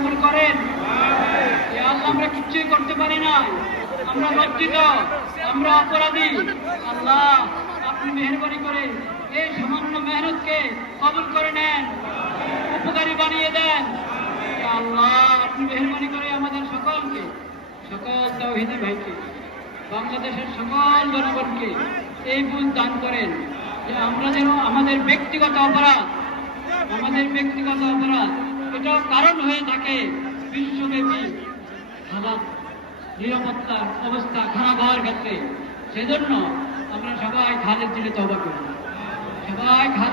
কবুল করেন। ইয়া আল্লাহ, আমরা কিচ্ছুই করতে পারি না, আমরা লজ্জিত, আমরা অপরাধী। আল্লাহ, আপনি মেহেরবানি করে এই সামান্য মেহনতকে কবুল করে নেন, উপকারী বানিয়ে দেন। ইয়া আল্লাহ, আপনি মেহেরবানি করে আমাদের সকলকে, সকল তাওহীদি ভাইকে, বাংলাদেশের সকল জনগণকে এই বুঝ দান করেন যে আমরা যেন আমাদের ব্যক্তিগত অপরাধ এটাও কারণ হয়ে থাকে বিশ্বব্যাপী হালাত নিরাপত্তার অবস্থা খারাপ হওয়ার ক্ষেত্রে। সেজন্য আমরা সবাই খালেদ দিলে তওবা করি, সবাই খালেদ